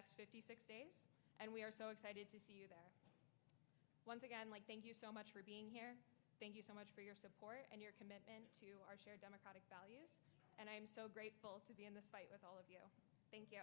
next 56 days, and we are so excited to see you there. Once again, thank you so much for being here. Thank you so much for your support and your commitment to our shared democratic values, and I am so grateful to be in this fight with all of you. Thank you.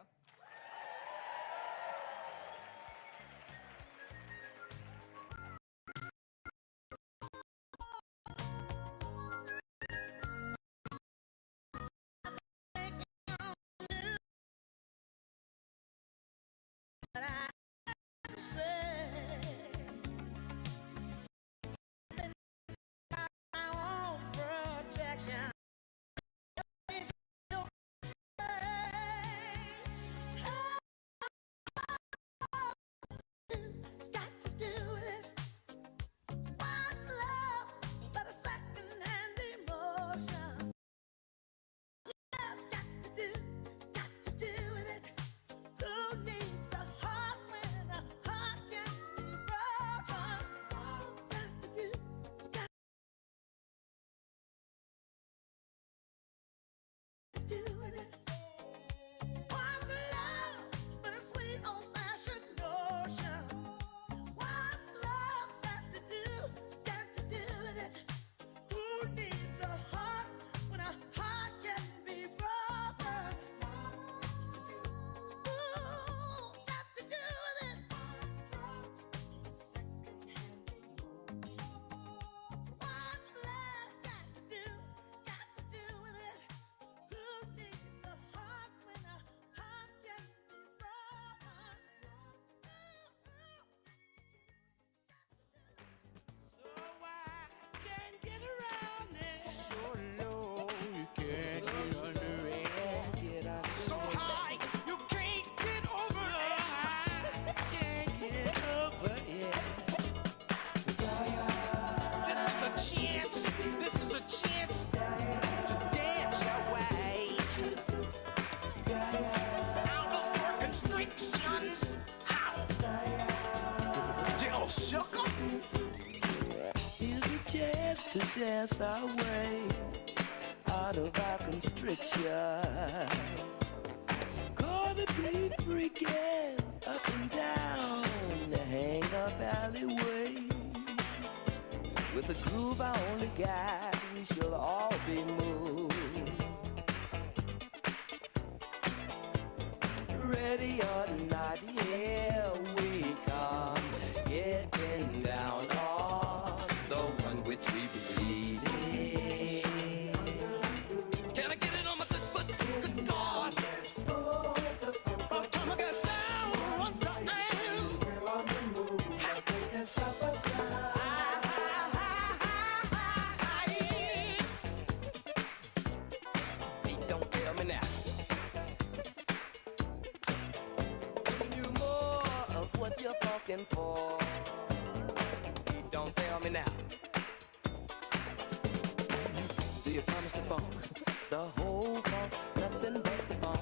To dance our way out of our constriction. Gonna be freaking up and down the hang-up alleyway. With a groove I only got, we shall all be moved. Ready or not, here we come, getting down on the one which we believe in. Can I get it on my good foot? Good God. By the time I get down one time, they can stop us now. Hey, don't tell me now. Giving you more of what you're fucking for. Hey, don't tell me now. Do you promise the funk? The whole funk, nothing but the funk.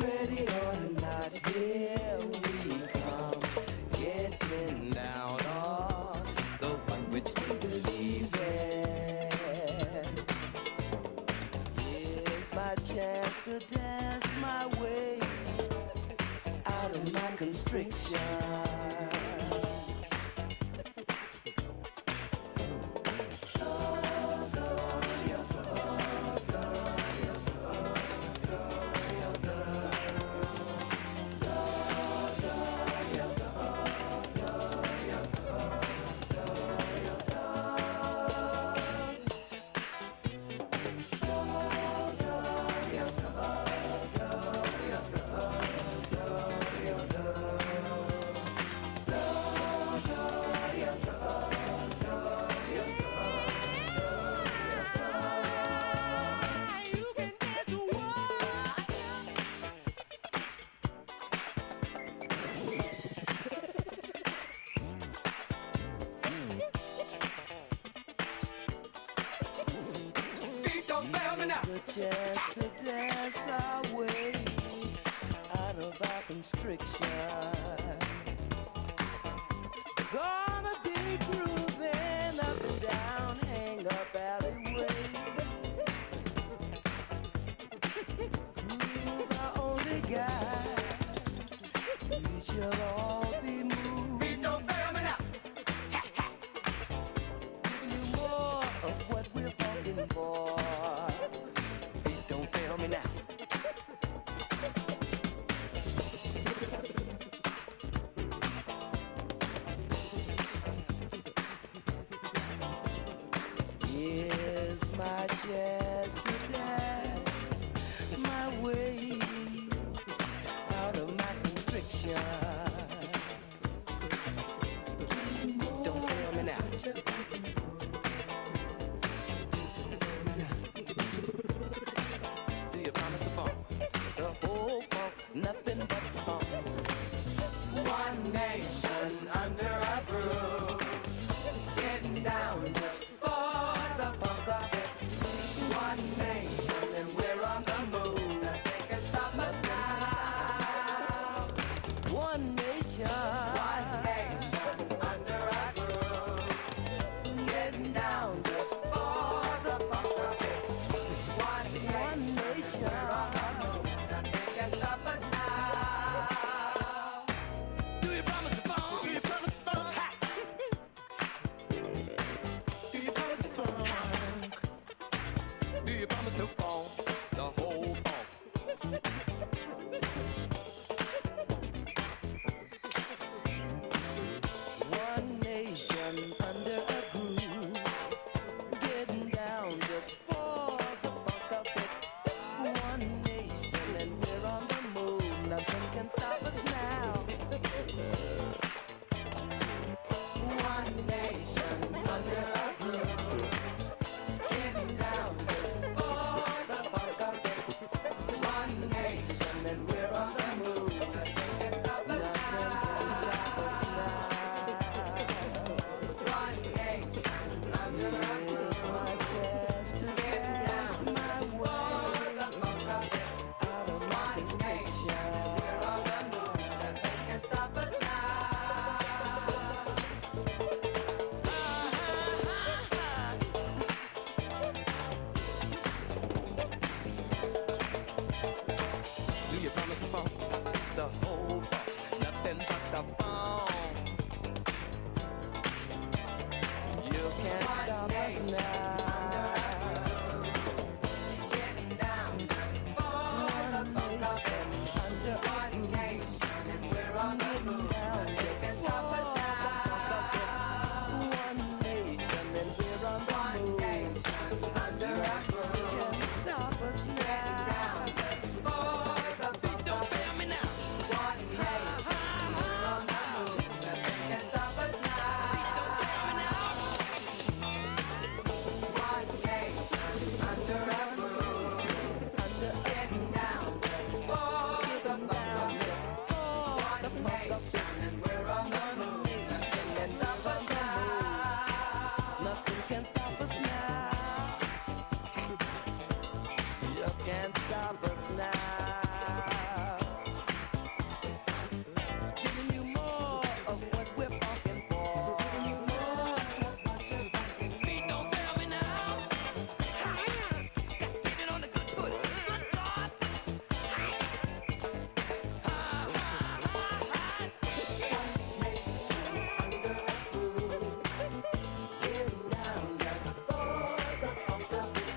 Ready or not, here we come, getting down on the one which we believe in. Here's my chance to dance my way out of my constriction. Here's a chance to dance our way out of our constriction. Gonna be grooving up and down hang-up alleyway. we'll all be moved. Feet don't fail me now. Giving you more of what we're talking for. Feet don't fail me now. Here's my chance to dance my way out of my constriction. Don't fail me now. Do you promise to fall? The whole funk, nothing but the funk. One nation under a groove, getting down just for the funk of it. One nation and we're on the move. Nothing can stop us now. One nation. One nation under a groove, getting down just for the funk of it. One nation. We're on the move. Nothing can stop us now. Do you promise to fall? Do you promise to fall? Ha! Do you promise to fall? Do you promise to fall? The whole fall. One nation under a groove, getting down just for the funk of it. One nation and we're on the move. Nothing can stop us now. One nation under a groove, getting down just for the funk of it. One nation and we're on the move. Nothing can stop us now. One nation under a groove, my chest to dance my way out of my constriction. We're on the move. Nothing can stop us now. Do you promise to fall? The whole fall, nothing but the fall. You can't stop us now. Getting down for the funk of it. Under one nation and we're on the move. Nothing can stop us now. One nation and we're on the move. One nation under a groove. Can't stop us now. Don't fail me now. One nation, we're on the move. Nothing can stop us now. Don't fail me now. One nation under a groove, getting down just for the funk of it. One nation and we're on the move. Nothing can stop us now. Nothing can stop us now. You can't stop us now. Giving you more of what we're fucking for. Giving you more of what you're fucking for. Feet don't fail me now. Ha! Got to get it on the good foot. Good God. Ha! Ha, ha, ha, ha. One nation under a groove, getting down just for the funk of it.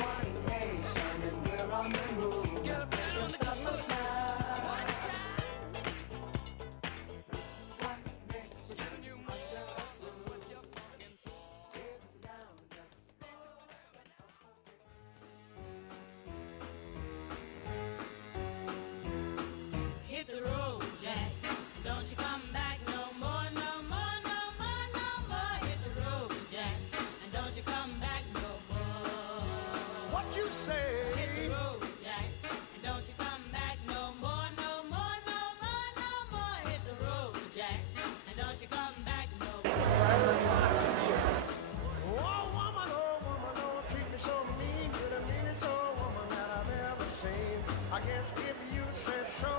One nation and we're on the move. Get up there on the good foot. One time. One nation giving you more of what you're fucking for. Getting down just for the funk of it. Hit the road, Jack. Don't you come back no more, no more, no more, no more. Hit the road, Jack. And don't you come back no more. What you say? Hit the road, Jack. And don't you come back no more, no more, no more, no more. Hit the road, Jack. And don't you come back no more. Oh woman, don't treat me so mean. You're the meanest old woman that I've ever seen. I guess if you said so,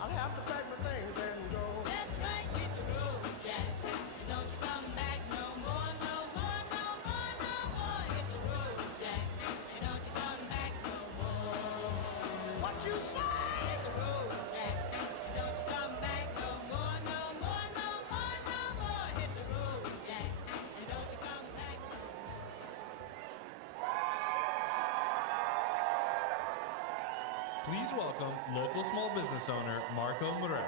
I'll have to pack my things and go. That's right, hit the road, Jack. And don't you come back no more, no more, no more, no more. Hit the road, Jack. And don't you come back no more. What you say? Hit the road, Jack. And don't you come Please welcome local small business owner Marco Morales.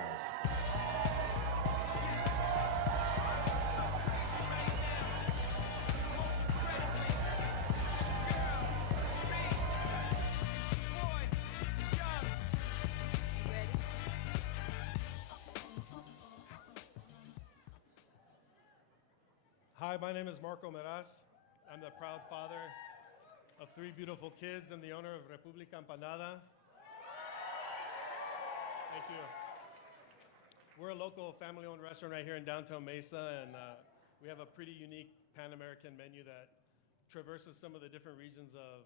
Hi, my name is Marco Meraz. I'm the proud father of 3 beautiful kids and the owner of República Empanada. Thank you. We're a local family-owned restaurant right here in downtown Mesa, and we have a pretty unique Pan-American menu that traverses some of the different regions of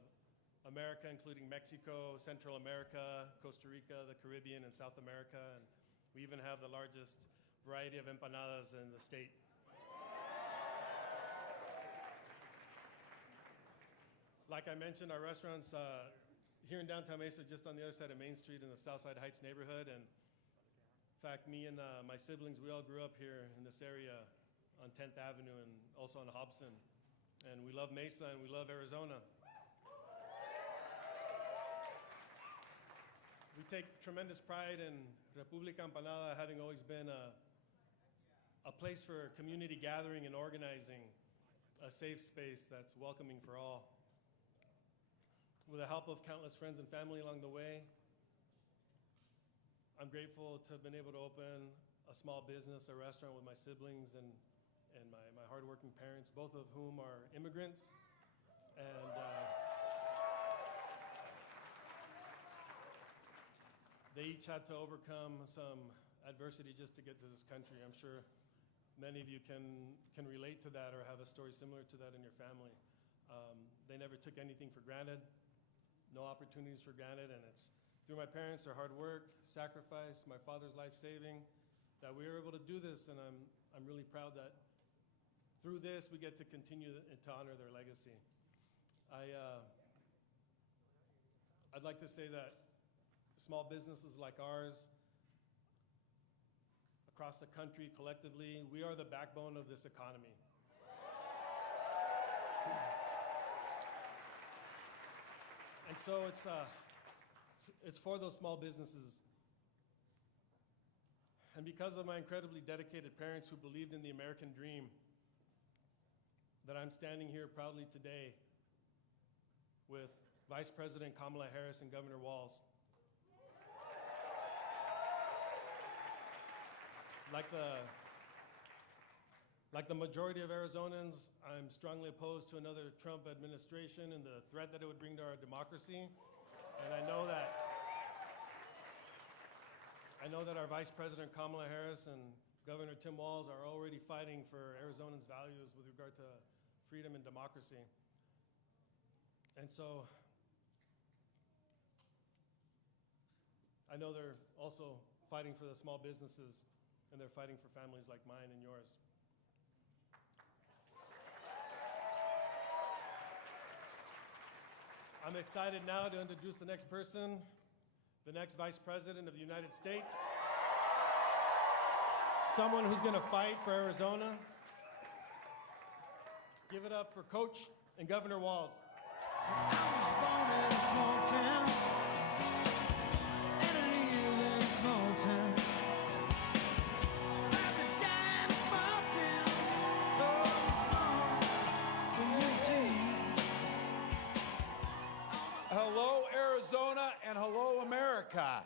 America, including Mexico, Central America, Costa Rica, the Caribbean, and South America. And we even have the largest variety of empanadas in the state. Like I mentioned, our restaurant's here in downtown Mesa, just on the other side of Main Street in the Southside Heights neighborhood. And in fact, me and my siblings, we all grew up here in this area on 10th Avenue and also on Hobson. And we love Mesa and we love Arizona. We take tremendous pride in República Empanada having always been a place for community gathering and organizing, a safe space that's welcoming for all. With the help of countless friends and family along the way, I'm grateful to have been able to open a small business, a restaurant with my siblings and my hardworking parents, both of whom are immigrants. And they each had to overcome some adversity just to get to this country. I'm sure many of you can relate to that or have a story similar to that in your family. They never took anything for granted. No opportunities for granted, and it's through my parents, their hard work, sacrifice, my father's life saving, that we were able to do this, and I'm really proud that through this we get to continue to honor their legacy. I'd like to say that small businesses like ours, across the country, collectively, we are the backbone of this economy. And so it's for those small businesses. And because of my incredibly dedicated parents who believed in the American dream, that I'm standing here proudly today with Vice President Kamala Harris and Governor Walz. Like the majority of Arizonans, I'm strongly opposed to another Trump administration and the threat that it would bring to our democracy. And I know that our Vice President Kamala Harris and Governor Tim Walz are already fighting for Arizonans' values with regard to freedom and democracy. And so I know they're also fighting for the small businesses, and they're fighting for families like mine and yours. I'm excited now to introduce the next person, the next Vice President of the United States, someone who's going to fight for Arizona. Give it up for Coach and Governor Walz. I was born in a small town, and I live in a small town. I died in a small town, oh, small communities. Hello, Arizona, and hello, America.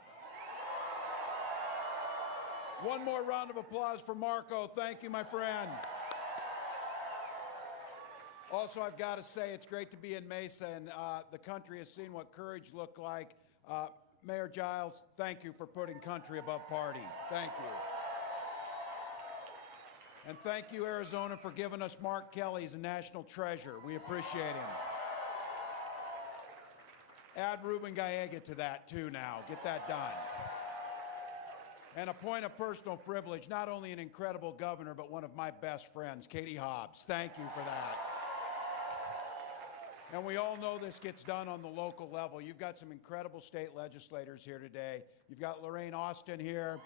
One more round of applause for Marco. Thank you, my friend. Also, I've got to say, it's great to be in Mesa, and the country has seen what courage looked like. Mayor Giles, thank you for putting country above party. Thank you. And thank you, Arizona, for giving us Mark Kelly as a national treasure. We appreciate him. Add Ruben Gallega to that, too, now. Get that done. And a point of personal privilege, not only an incredible governor, but one of my best friends, Katie Hobbs. Thank you for that. And we all know this gets done on the local level. You've got some incredible state legislators here today. You've got Lorraine Austin here.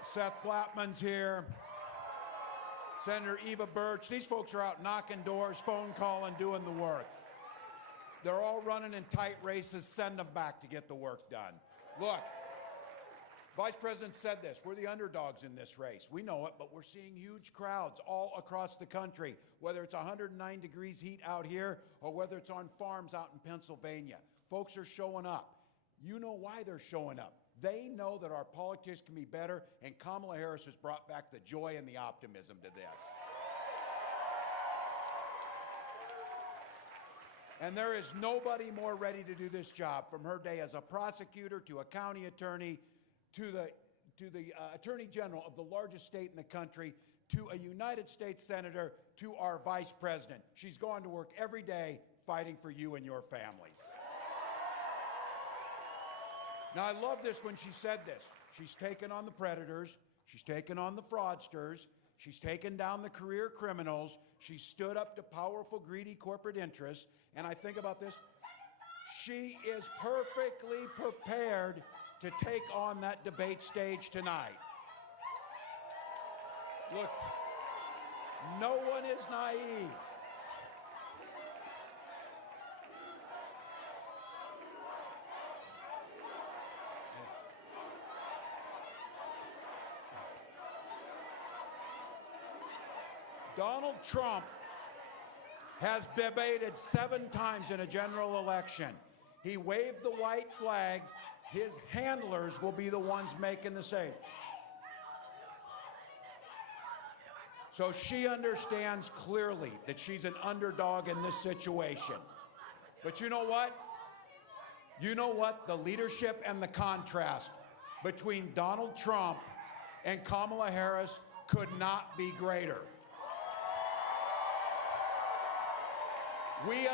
Seth Blattman's here. Senator Eva Birch. These folks are out knocking doors, phone calling, doing the work. They're all running in tight races. Send them back to get the work done. Look, Vice President said this. We're the underdogs in this race. We know it, but we're seeing huge crowds all across the country, whether it's 109 degrees heat out here or whether it's on farms out in Pennsylvania. Folks are showing up. You know why they're showing up. They know that our politics can be better, and Kamala Harris has brought back the joy and the optimism to this. And there is nobody more ready to do this job, from her day as a prosecutor to a county attorney to the attorney general of the largest state in the country to a United States senator to our vice president. She's gone to work every day fighting for you and your families. Now, I love this when she said this. She's taken on the predators. She's taken on the fraudsters. She's taken down the career criminals. She stood up to powerful, greedy corporate interests. And I think about this. She is perfectly prepared to take on that debate stage tonight. Look, no one is naive. Donald Trump has debated 7 times in a general election. He waved the white flags. His handlers will be the ones making the save. So she understands clearly that she's an underdog in this situation. But you know what? You know what? The leadership and the contrast between Donald Trump and Kamala Harris could not be greater. We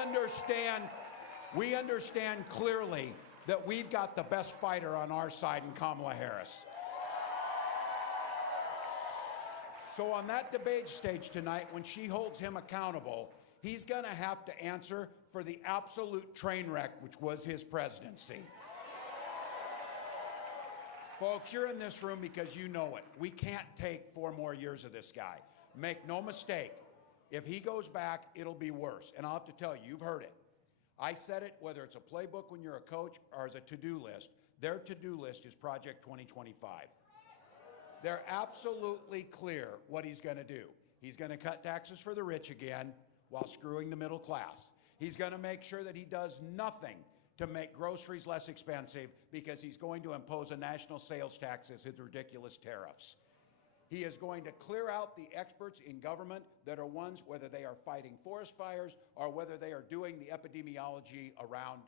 understand clearly that we've got the best fighter on our side in Kamala Harris. So on that debate stage tonight, when she holds him accountable, he's going to have to answer for the absolute train wreck which was his presidency. Folks, you're in this room because you know it. We can't take 4 more years of this guy. Make no mistake. If he goes back, it'll be worse. And I'll have to tell you, you've heard it. I said it, whether it's a playbook when you're a coach or as a to-do list. Their to-do list is Project 2025. They're absolutely clear what he's going to do. He's going to cut taxes for the rich again while screwing the middle class. He's going to make sure that he does nothing to make groceries less expensive because he's going to impose a national sales tax as his ridiculous tariffs. He is going to clear out the experts in government that are ones, whether they are fighting forest fires or whether they are doing the epidemiology around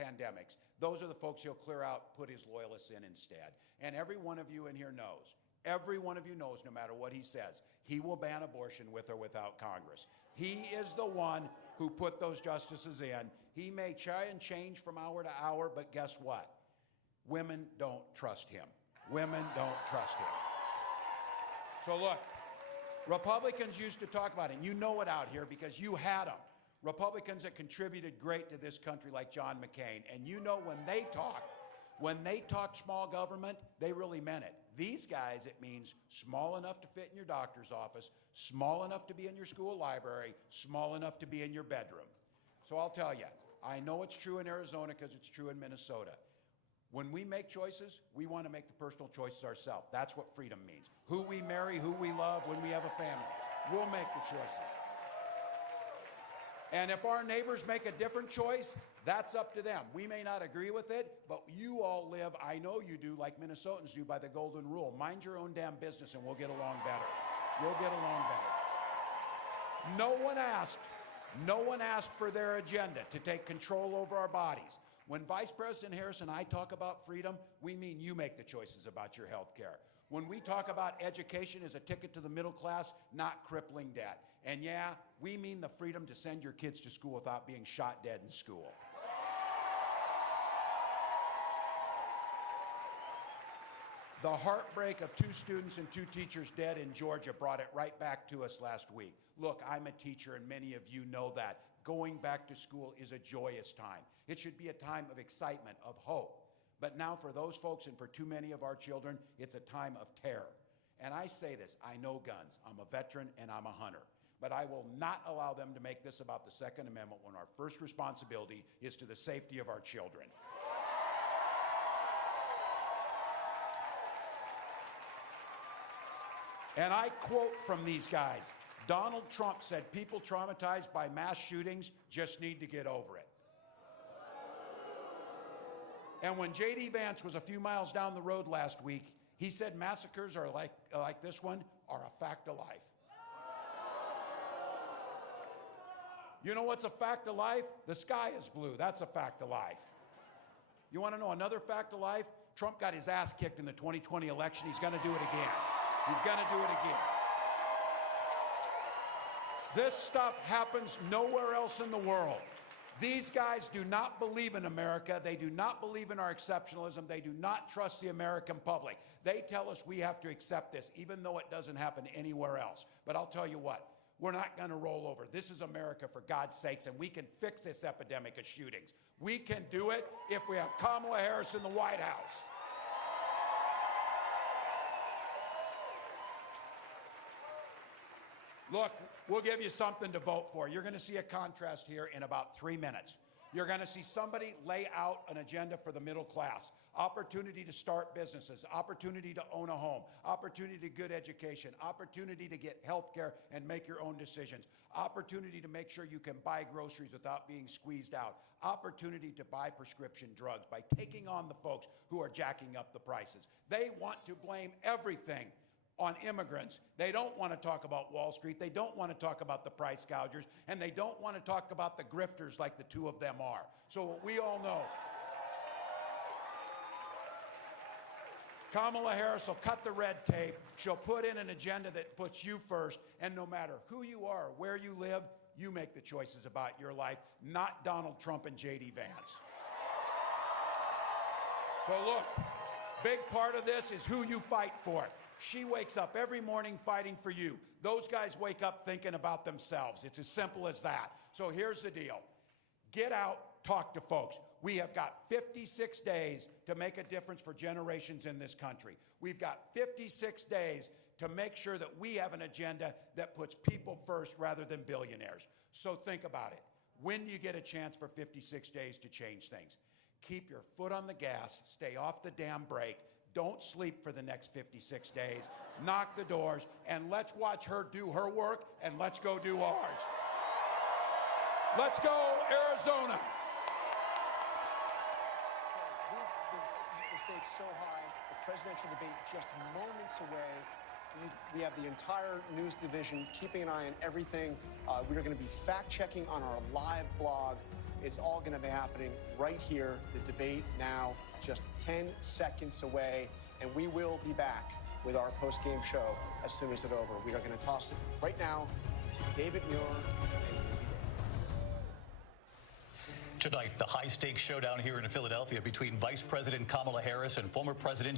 pandemics. Those are the folks he'll clear out, put his loyalists in instead. And every one of you in here knows, no matter what he says, he will ban abortion with or without Congress. He is the one who put those justices in. He may try and change from hour to hour, but guess what? Women don't trust him. Women don't trust him. So look, Republicans used to talk about it, and you know it out here because you had them. Republicans that contributed great to this country like John McCain. And you know when they talk small government, they really meant it. These guys, it means small enough to fit in your doctor's office, small enough to be in your school library, small enough to be in your bedroom. So I'll tell you, I know it's true in Arizona because it's true in Minnesota. When we make choices, we want to make the personal choices ourselves. That's what freedom means. Who we marry, who we love, when we have a family. We'll make the choices. And if our neighbors make a different choice, that's up to them. We may not agree with it, but you all live, I know you do, like Minnesotans do, by the golden rule. Mind your own damn business and we'll get along better. We'll get along better. No one asked for their agenda to take control over our bodies. When Vice President Harris and I talk about freedom, we mean you make the choices about your health care. When we talk about education as a ticket to the middle class, not crippling debt. And yeah, we mean the freedom to send your kids to school without being shot dead in school. The heartbreak of 2 students and 2 teachers dead in Georgia brought it right back to us last week. Look, I'm a teacher and many of you know that. Going back to school is a joyous time. It should be a time of excitement, of hope. But now for those folks and for too many of our children, it's a time of terror. And I say this, I know guns. I'm a veteran and I'm a hunter. But I will not allow them to make this about the Second Amendment when our first responsibility is to the safety of our children. And I quote from these guys, Donald Trump said people traumatized by mass shootings just need to get over it. And when J.D. Vance was a few miles down the road last week, he said massacres are like this one are a fact of life. You know what's a fact of life? The sky is blue. That's a fact of life. You want to know another fact of life? Trump got his ass kicked in the 2020 election. He's going to do it again. He's going to do it again. This stuff happens nowhere else in the world. These guys do not believe in America. They do not believe in our exceptionalism. They do not trust the American public. They tell us we have to accept this, even though it doesn't happen anywhere else. But I'll tell you what, we're not going to roll over. This is America, for God's sakes, and we can fix this epidemic of shootings. We can do it if we have Kamala Harris in the White House. Look, we'll give you something to vote for. You're going to see a contrast here in about 3 minutes. You're going to see somebody lay out an agenda for the middle class. Opportunity to start businesses, opportunity to own a home, opportunity to good education, opportunity to get health care and make your own decisions, opportunity to make sure you can buy groceries without being squeezed out, opportunity to buy prescription drugs by taking on the folks who are jacking up the prices. They want to blame everything on immigrants. They don't want to talk about Wall Street. They don't want to talk about the price gougers, and they don't want to talk about the grifters like the two of them are. So we all know, Kamala Harris will cut the red tape. She'll put in an agenda that puts you first, and no matter who you are, where you live, you make the choices about your life, not Donald Trump and J.D. Vance. So look, big part of this is who you fight for. She wakes up every morning fighting for you. Those guys wake up thinking about themselves. It's as simple as that. So here's the deal. Get out, talk to folks. We have got 56 days to make a difference for generations in this country. We've got 56 days to make sure that we have an agenda that puts people first rather than billionaires. So think about it. When do you get a chance for 56 days to change things? Keep your foot on the gas, stay off the damn brake. Don't sleep for the next 56 days. Knock the doors, and let's watch her do her work, and let's go do ours. Let's go, Arizona. The stakes so high, the presidential debate just moments away. We have the entire news division keeping an eye on everything. We are going to be fact-checking on our live blog. It's all going to be happening right here. The debate now just 10 seconds away, and we will be back with our post-game show as soon as it's over. We are going to toss it right now to David Muir and Lindsay Davis. Tonight, the high-stakes showdown here in Philadelphia between Vice President Kamala Harris and former President